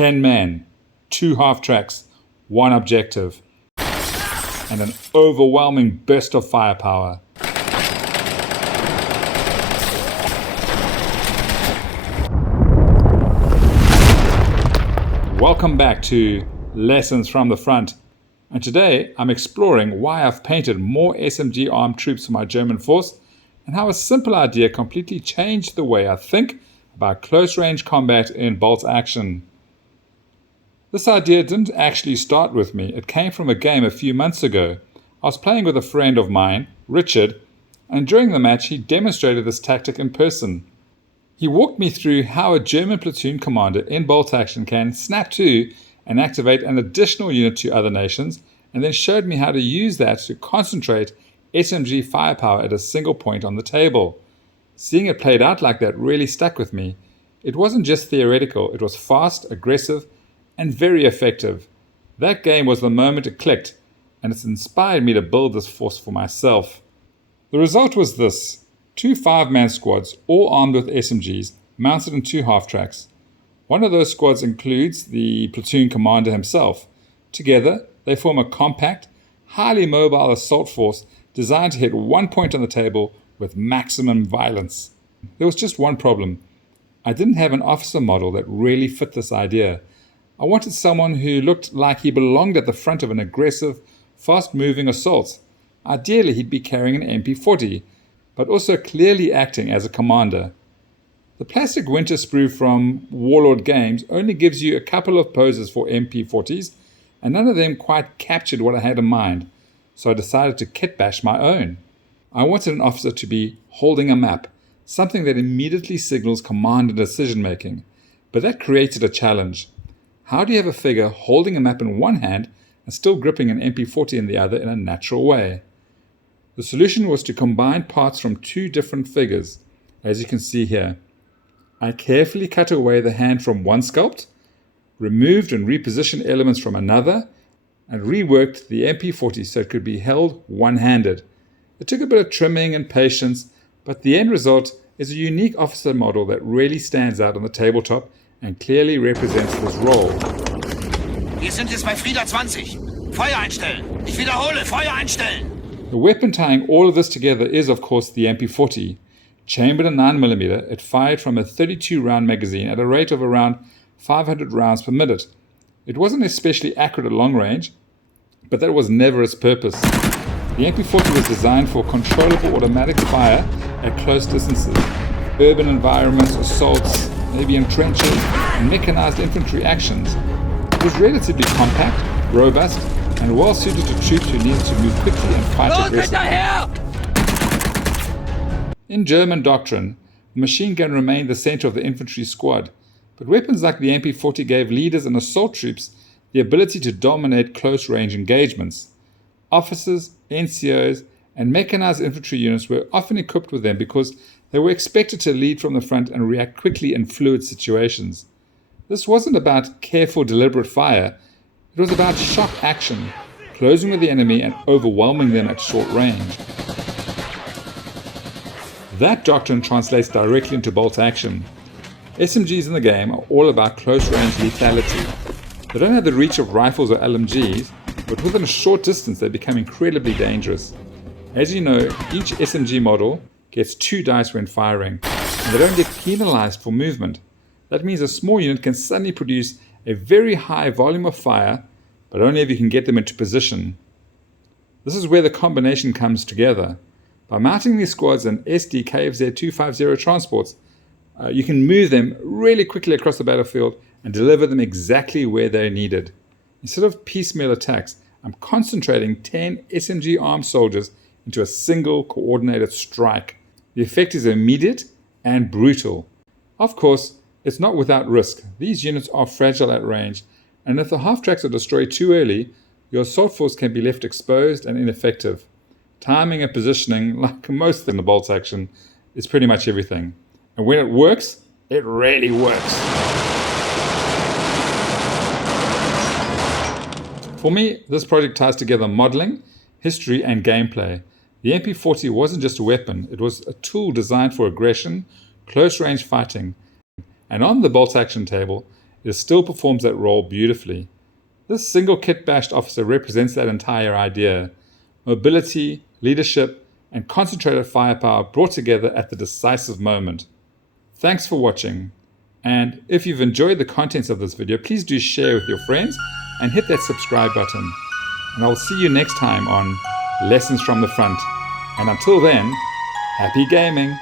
10 men, 2 half-tracks, 1 objective, and an overwhelming burst of firepower. Welcome back to Lessons from the Front, and today I'm exploring why I've painted more SMG-armed troops for my German force and how a simple idea completely changed the way I think about close-range combat in bolt action. This idea didn't actually start with me. It came from a game a few months ago. I was playing with a friend of mine, Richard, and during the match he demonstrated this tactic in person. He walked me through how a German platoon commander in bolt action can snap to and activate an additional unit to other nations, and then showed me how to use that to concentrate SMG firepower at a single point on the table. Seeing it played out like that really stuck with me. It wasn't just theoretical, it was fast, aggressive, and very effective. That game was the moment it clicked, and it's inspired me to build this force for myself. The result was this: 2 5-man squads, all armed with SMGs, mounted in 2 half-tracks. One of those squads includes the platoon commander himself. Together, they form a compact, highly mobile assault force designed to hit one point on the table with maximum violence. There was just one problem. I didn't have an officer model that really fit this idea. I wanted someone who looked like he belonged at the front of an aggressive, fast-moving assault. Ideally, he'd be carrying an MP40, but also clearly acting as a commander. The plastic winter sprue from Warlord Games only gives you a couple of poses for MP40s, and none of them quite captured what I had in mind, so I decided to kit bash my own. I wanted an officer to be holding a map, something that immediately signals command and decision making, but that created a challenge. How do you have a figure holding a map in one hand and still gripping an MP40 in the other in a natural way? The solution was to combine parts from 2 different figures, as you can see here. I carefully cut away the hand from one sculpt, removed and repositioned elements from another, and reworked the MP40 so it could be held one-handed. It took a bit of trimming and patience, but the end result is a unique officer model that really stands out on the tabletop and clearly represents this role. Wir sind jetzt bei Frieda 20. Feuer einstellen. Ich wiederhole, Feuer einstellen. The weapon tying all of this together is, of course, the MP40. Chambered in 9mm, it fired from a 32-round magazine at a rate of around 500 rounds per minute. It wasn't especially accurate at long range, but that was never its purpose. The MP40 was designed for controllable automatic fire at close distances, urban environments, assaults, maybe in trenches, and mechanized infantry actions. It was relatively compact, robust, and well suited to troops who needed to move quickly and fight aggressively. In German doctrine, the machine gun remained the center of the infantry squad, but weapons like the MP40 gave leaders and assault troops the ability to dominate close-range engagements. Officers, NCOs, and mechanized infantry units were often equipped with them because they were expected to lead from the front and react quickly in fluid situations. This wasn't about careful, deliberate fire. It was about shock action, closing with the enemy and overwhelming them at short range. That doctrine translates directly into bolt action. SMGs in the game are all about close-range lethality. They don't have the reach of rifles or LMGs, but within a short distance they become incredibly dangerous. As you know, each SMG model gets 2 dice when firing, and they don't get penalized for movement. That means a small unit can suddenly produce a very high volume of fire, but only if you can get them into position. This is where the combination comes together. By mounting these squads in Sd.Kfz 250 transports, you can move them really quickly across the battlefield and deliver them exactly where they're needed. Instead of piecemeal attacks, I'm concentrating 10 SMG-armed soldiers into a single coordinated strike. The effect is immediate and brutal. Of course, it's not without risk. These units are fragile at range, and if the half-tracks are destroyed too early, your assault force can be left exposed and ineffective. Timing and positioning, like most in the bolt action, is pretty much everything. And when it works, it really works. For me, this project ties together modeling, history, and gameplay. The MP40 wasn't just a weapon, it was a tool designed for aggression, close-range fighting. And on the bolt action table, it still performs that role beautifully. This single kit-bashed officer represents that entire idea: mobility, leadership, and concentrated firepower brought together at the decisive moment. Thanks for watching, and if you've enjoyed the contents of this video, please do share with your friends and hit that subscribe button. And I'll see you next time on Lessons from the Front. And until then, happy gaming!